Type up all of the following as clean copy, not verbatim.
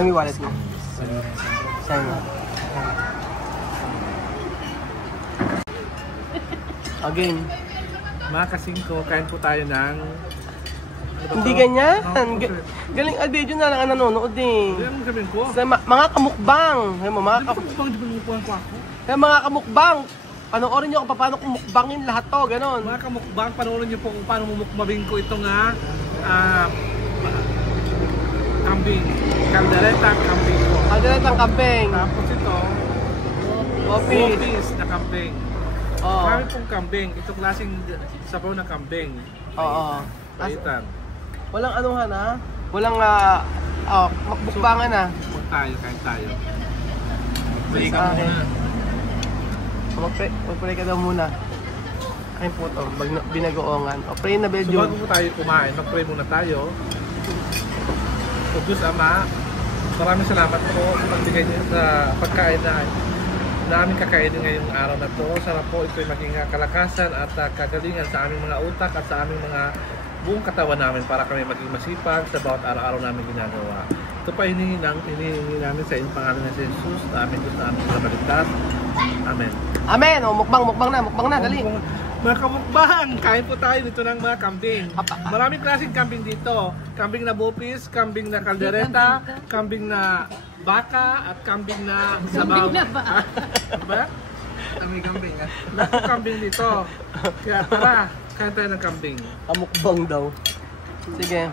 Ano yung wallet mo? Saan mo? Again. Mga kasingko, kain po tayo ng... Hindi ganyan. Galing Albedo na lang ang nanonood eh. Hindi ang sabihin ko. Sa mga kamukbang. Mga kamukbang, di ba mukbang ko ako? Kaya mga kamukbang. Panoorin nyo kung paano kumukbangin lahat to, ganon. Mga kamukbang, panoorin nyo po kung paano mumukbangin ko ito nga kambing. Kalderetang kambing ko. Kalderetang kambing. Tapos ito, Bopis na kambing. Marami pong kambing. Ito klaseng sabaw na kambing. Oo. Paitan. Walang anuhan ha? Walang makbukbangan ha? Huwag tayo, kain tayo. Magpray ka muna. Magpray ka daw muna. Ayun po ito, binagoongan. O, pray na Belgium. So bago po tayo kumain, mag-pray muna tayo. So Diyos Ama, maraming salamat po sa pagbigay niyo sa pagkain na namin kakainin ngayong araw na to. Sana po ito'y maging kalakasan at kagalingan sa aming mga utak at sa aming mga buong katawan namin para kami maging masipag sa bawat araw-araw namin ginagawa. Ito pa hinihingi namin sa inyong pangalan na si Jesus, na aming Diyos na aming kabaligtas. Amen. Amen! O, mukbang na, dali. Mga kamukbang, kain po tayo dito ng mga kambing. Maraming klaseng kambing dito. Kambing na bopis, kambing na kaldereta, kambing na baka, at kambing na sabaw. Kambing na baka. Diba? May kambing ha? Lahat kambing dito. Kaya tara, kain tayo ng kambing. Kamukbang daw. Sige.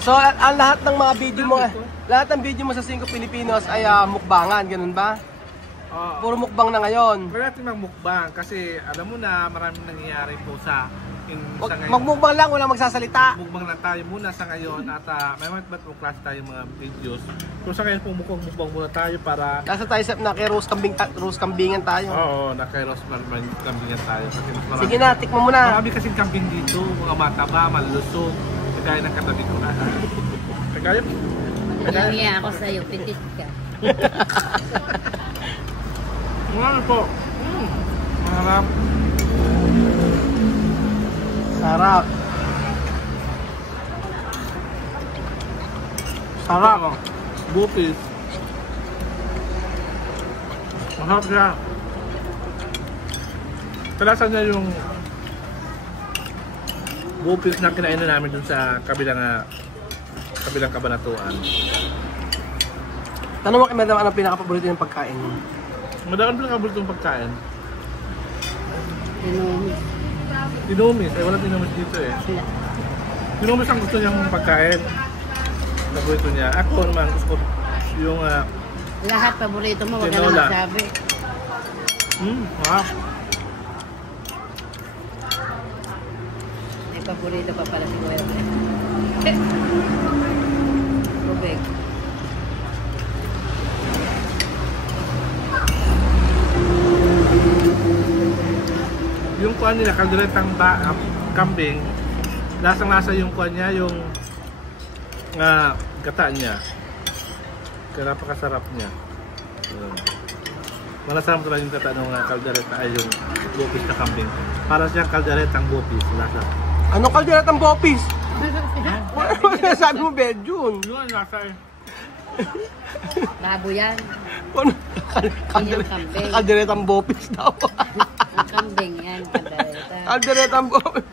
So, ang lahat ng mga video mo, lahat ng video mo sa 5 Pilipinos ay mukbangan, ganun ba? Puro mukbang na ngayon. Pwede natin magmukbang kasi alam mo na maraming nangyayari po sa ngayon. Magmukbang lang, walang magsasalita. Mukbang lang tayo muna sa ngayon at may mga klase tayo mga videos. Pero sa ngayon mukbang muna tayo para... Nasa tayo na kay Rose Kambingan tayo. Oo, na kay Rose Kambingan tayo. Kasi marami, sige na, tikman mo na. Marami kasing kambing dito, mga mataba, malusog. Kagaya ng katabi ko na. Kagaya? Kagaya ako sa'yo, pitit ka. Marami po. Maharap. Sarap. Sarap. Bupis. Masarap siya. Kalasan niya yung bupis na kinainan namin dun sa kabilang kabanatuan. Tanong mo kay Madam, anong pinaka-paborito ng pagkain mo? Madami lang kabulit yung pagkain. Tinomis. Tinomis. Ay, walang tinomis dito eh. Tinomis ang gusto niyang pagkain. Paborito niya. Ako naman gusto ko yung... lahat paborito mo, wag ka tinola. na magsabi. Wow. May paborito pa pala si Kuya. Tubig. Yung kuha nila, kalderetang kambing, lasang-lasa yung kuha niya, yung gata niya. Kaya napakasarap niya. Malasarap talaga yung gata ng kaldereta ay yung bopis na kambing. Para siyang kalderetang bopis, lasa. Anong kalderetang bopis? Ano sabi mo, Belgium? Yun, lasa eh. Babo yan. Kalderetang bopis daw. Ang kambing yan, kaldereta. Kalderetang bopis.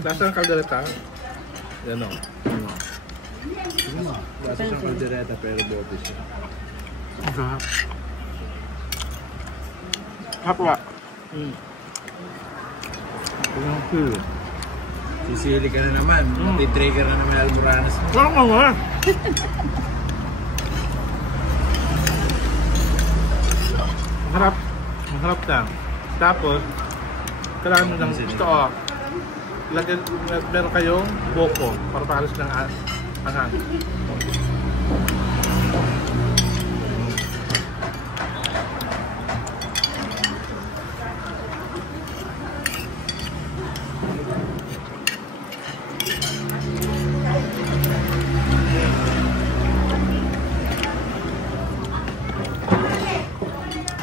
Lasa ng kaldereta. Yan o. Lasa ng kaldereta pero bopis. Sarap. Sarap nga. Sisili ka na naman, matitrigger na naman Almoranas. Sarap nga. Masarap. Masarap na. Tapos, kailangan mo ng ito o. Meron kayong boko para palos ng angang.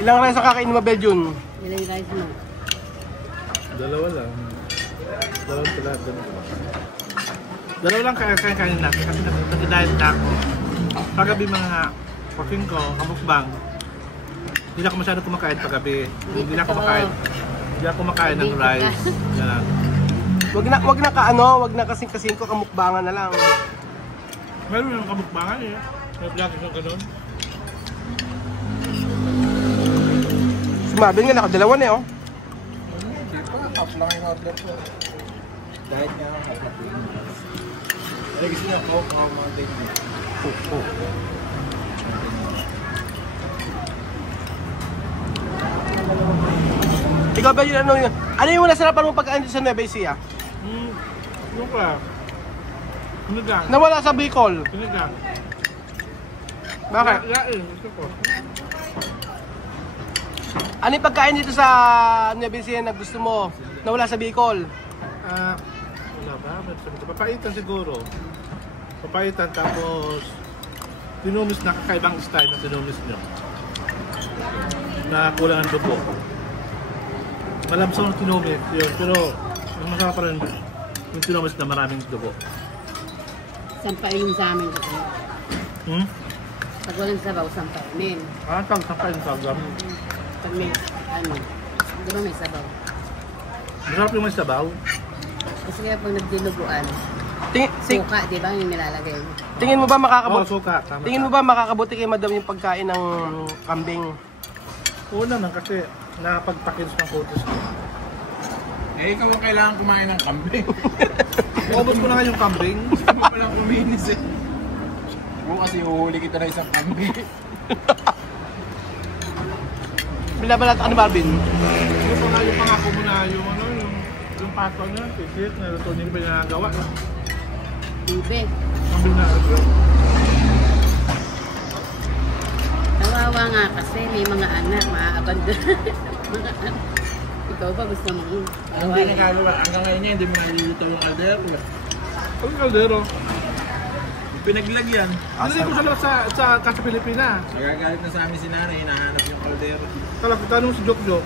Ilang rice ang kakainin mo, Belgium? Ilang rice mo? Dalawa lang. Dalawang pala. Dalawa lang kaya-kainin natin kasi nag-diet na ako. Paggabi mga cooking ko, kamukbang. Hindi na ako masyado kumakain paggabi. Hindi na ako makain ng rice. Yan. Wag na kasing ko kamukbangan na lang. Meron yung kamukbangan eh. May vlog yung ganun. Sumabi nga nakadalawa na eh, oh. Hindi pa, half lang yung outlet ko. Dahil nga ang outlet ko. Ay, gusto niya ako, mountain. Ikaw ba yun ano yun? Ano yung nasarapan mo pagkain dito sa Nueva Ecija? Ano ka? Sinigang. Nawala sa Bicol. Sinigang. Bakit? Yain, gusto ko. Ano yung pagkain dito sa Nueva Ecija na gusto mo? Nawala sa Bicol? Wala ba? Papaitan siguro. Papaitan tapos tinumis na kakaibang style na tinumis nyo. Na kulang ang dugo. Malamsang tinumis yun, pero masarap pa rin yung tinumis na maraming dugo. Sampain sa amin kasi. Pag walang sabaw, sampainin. Sampain sa agam. Pag may, di ba may sabaw? Masarap yung may sabaw. Kasi kaya pag nagdinuguan, suka, di ba yung nilalagay? Tingin mo ba makakabuti? Suka, tama. Tingin mo ba makakabuti kay madam yung pagkain ng kambing? Oo naman kasi nakapagpakins ng photos ko. Eh, ikaw ang kailangan kumain ng kambing. Ubus ko na nga yung kambing. Gusto mo palang kuminis eh. Oo, kasi uhuli kita na isang kambing. Binabalat ano Marvin? Yung pangako mo na yung pato niya, pisit, na luto niya yung pinagawa. Bibe. Kambing na agro. Kawawa nga kasi may mga anak, maaabandon. Mga anak. Ikaw ba gusto mo? Hindi nakagawa. Hanggang ngayon niya, hindi mo nalilito yung kaldero. Ang kaldero. Pinaglagyan. Hindi ko sa Casa Pilipina. Nagagalit na sa amin si nanay, hinahanap yung kaldero. Talagang tanong si Jok-Jok.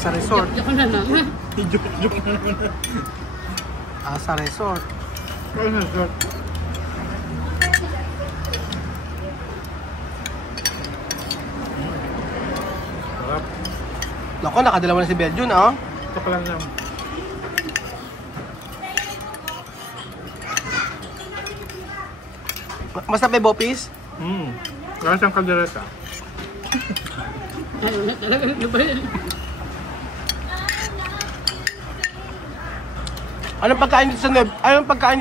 Sa resort. Joke na naman. Joke na naman. Sa resort. Kaya na, Jok. Sarap. Naku, nakadalawa na si Belgium, oh. Ito pa lang yan. Masarap may bopis? Kaya siyang kaldereta. Ano na talaga ano ba yun? Anong pagkain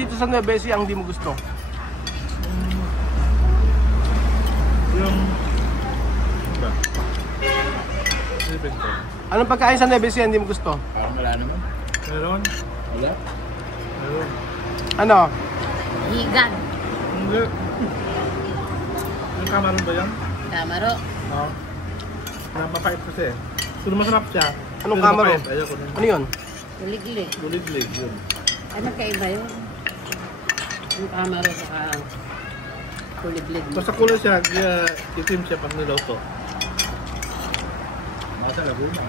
dito sa Nueva Ecija ang hindi mo gusto? Yung... Diba? Silipin ko. Anong pagkain sa Nueva Ecija hindi mo gusto? Parang wala naman. Meron? Wala? Meron. Ano? Higad. Hindi. Yung kamaron ba yan? Kamaro. Oo. Na mapait kasi. Pero masarap siya. Anong Pero kamaro? mapait. Ayoko na. Ano yun? Kuliglig. Bulig-lig yun. Ano kaiba yun? Yung kamaro saka kuliglig. Basta kulay siya, itim siya pag niloto. Masa Laguna.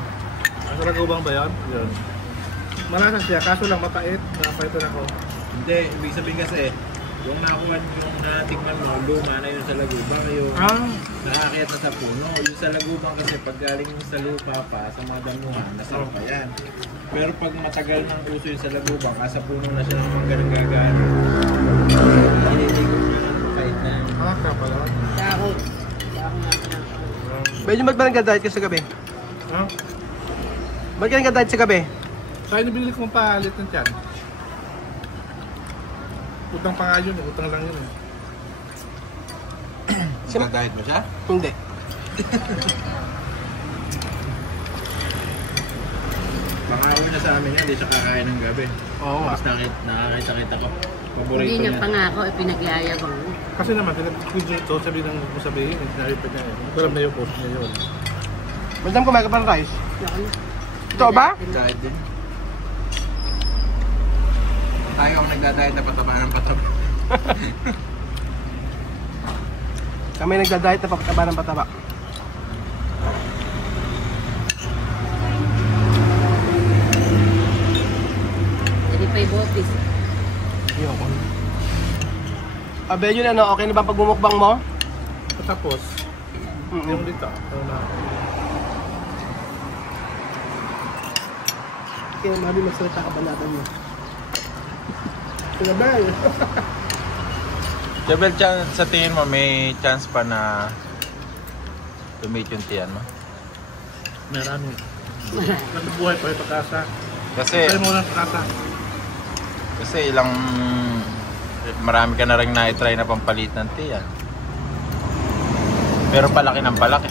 Ang saragubang ba yan? Yun. Malasa siya, kaso lang mapait. Napaitan ako. Hindi, ibig sabihin kasi, yung nakuha yung natikman mo, luma na yun sa lagubang, yung nakakayat na sa puno. Yung sa lagubang kasi pag galing sa lupa pa, sa mga damuhan, nasarap pa yan. Pero pag matagal ng uso yun sa lagubang, sa puno na siya naman ganun gagano. Iniligod mo ng kahit na. Ka pala. Ako. Ako nga pinakaw. Belgium, ba't ba nagda-diet ka sa gabi? Ba't ka nagda-diet sa gabi? Sa'yo nabili kong palit ng tiyan. Utang pa nga yun, utang lang yun. Sinadahit mo siya? Hindi. Makauwi na sa amin yan, hindi siya kakain ng gabi. Oo nga. Tapos nakakita-kita ko. Paborito Hindi niya niya. pangako, pinagyayabang. Kasi naman, pinag-video ito, sabihin ng mo sabihin, naripid niya yun. Alam na yung post niya yun. Madam, kumain ka pa ng rice? Ito ba? Diet din. Tayo ang nagda-diet na pataba ng pataba. Kami nagda-diet na pataba ng pataba. Jadi pa yung bopis. Ayoko. Abe yun ano, okay na ba pag bumukbang mo? Tapos, yung dito. Kaya mami magsalita ka banatan mo. Sinabay. Jabel, sa tingin mo may chance pa na lumit yung tiyan mo? Meron. Nabubuhay pa yung pag-asa. Kasi Kaya mo lang sa kasa. marami ka na rin na-try na pampalit ng tiyan. Pero palaki ng palaki.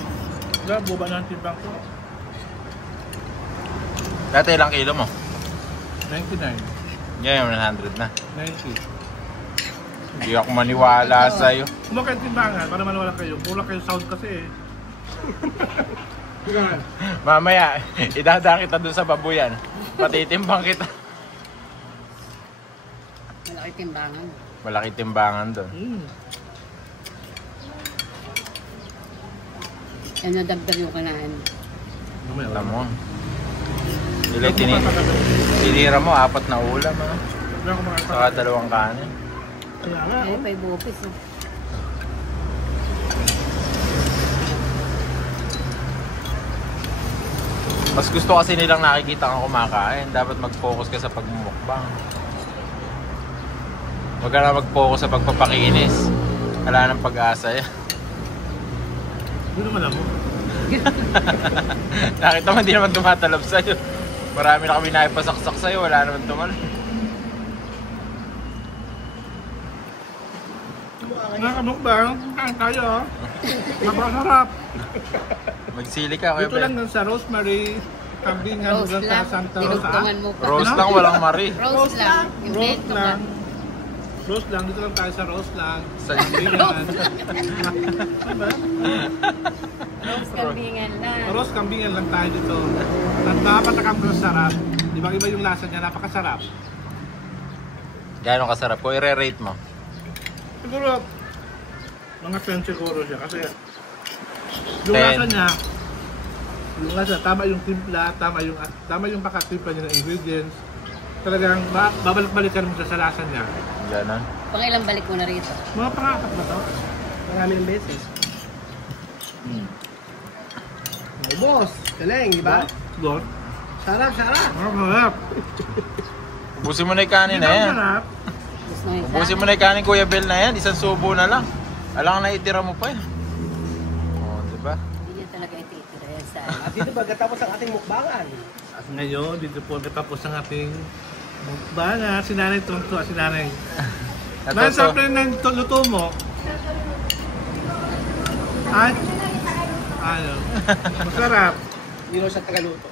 Wala, buba na ang timbang ko. Dati ilang kilo mo? 99. Ngayon 100 na. 90. Hindi ako maniwala sa'yo. Kumakay timbangan para maniwala kayo. Kulang kayo sound kasi eh. Mamaya, idadaan kita dun sa babuyan. Patitimbang kita. Malaki timbangan. Malaki timbangan dun. Yan nadagdag yung kanain. Alam mo. Tinira mo, 4 na ulam. Ha? Saka 2 kanin. Kaya nga, Ay, pa ibupis. Mas gusto kasi nilang nakikita kang kumakain. Dapat mag-focus ka sa pagmumukbang. Huwag ka na mag-focus sa pagpapakinis. Wala nang pag-asa yan. Hindi naman alam mo. Nakita mo, hindi naman tumatalab sa'yo. Marami na kami naipasaksak sa'yo. Wala naman tumalab. Nakamukbang, kain tayo. Napakasarap. Magsili ka, Kuya Dito lang Ben. sa Rosemary, kambingan Rose doon sa lang. Santa Rosa. Dinugtungan mo pa. Rose lang, walang Marie. Rose lang. Rose Invento ka. lang. Rose lang, dito lang tayo sa Rose lang. Sa- Kambingan. Diba? Rose kambingan lang. Rose kambingan lang tayo dito. At napatakam ko sarap. Ibang-iba yung lasa niya, napakasarap. Gano'ng kasarap ko? I-re-rate mo. Siguro, mga 10 siguro siya kasi yung 10. lasa niya, yung lasa, tama yung timpla, tama yung pakatimpla niya ng ingredients. Talagang babalik-balikan mo sa lasa niya. Gano'n. Pangilang balik mo na rito. Mga pangakat ba to? marami ng beses. Oh, boss, galing, di ba? Doon? Sarap, sarap. Marap. Ubusin mo na yung kanin na yan. Marap. Gusto mo isa? Ubusin mo na yung kanin, Kuya Bel, na yan. Isang subo na lang. Alang na itira mo pa yan. Oo, diba? Hindi niya talaga ititira yan sa At dito ba gatapos ang ating mukbangan? At ngayon, dito po natapos ang ating mukbanga. Si Nanay tuwang-tuwa, si Nanay. Nanay, Natuto. sa ng luto mo? At? Ano? Masarap. Hindi raw siya tagaluto.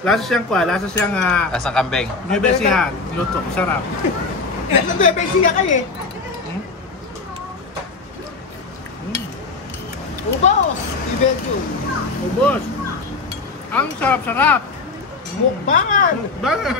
Lasa siyang lasa siyang Lasang kambing. nubesihan. Luto, masarap. Nasa bebe siya kayo eh. Oh, boss! I-bet you. Ubos. Ang sarap-sarap. Mukbangan! Mukbanga.